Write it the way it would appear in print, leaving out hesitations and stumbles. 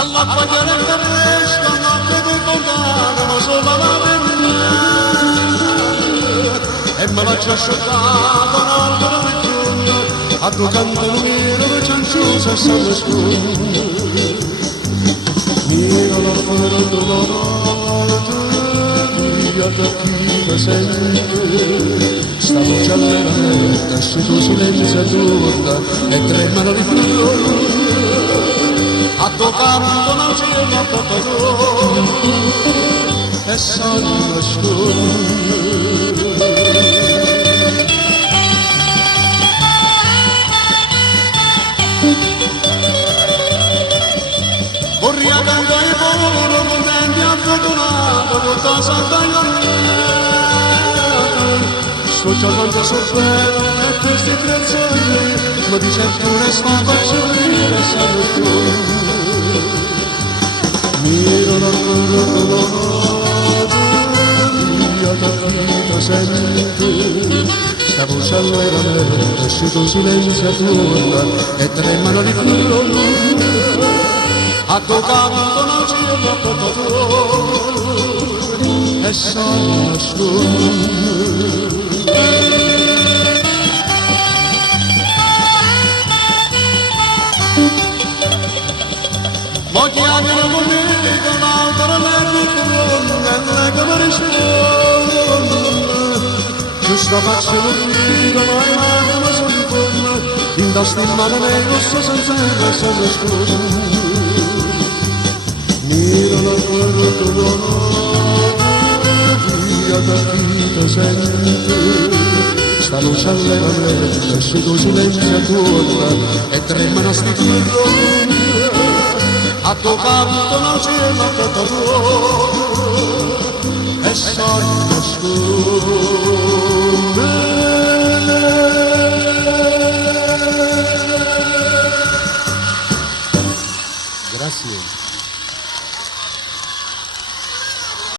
alla pagliare il fresco, notte di contano, solo la venina, e me l'ha già asciugato un'altra di giugno, a due canto nero che cianciusa sta le scuole. Mira la fara dolorosa, via da chi la sente, sta voce allerata, se tu silenzio turda e tremano di furore, a tuo canto non c'è una totale, e sono le scuole. Vorrei cantare il povero, contenti affettato, tutta santa innamorata. Sto giocando sul bello e questi creazioni, ma di certo resta facile e sanno tu. Miro la loro colorata, via da vita sente, sta voce allegra, se tu silenzio turna e tremano di furore. A tuo canto non c'è una totale, e sono scuole. Ma chiamano conmigo l'altro medico, nelle camere scuole. Giusto faccio l'unico, ma è una sola forma, indossa in mano nel rosso senza scuola. Mira la guerra dolorosa, via da chi ti sente, sta luce allegra, se tu silenzio turna e tremano sti furori, a tuo canto non c'è una totale, e sono scuola.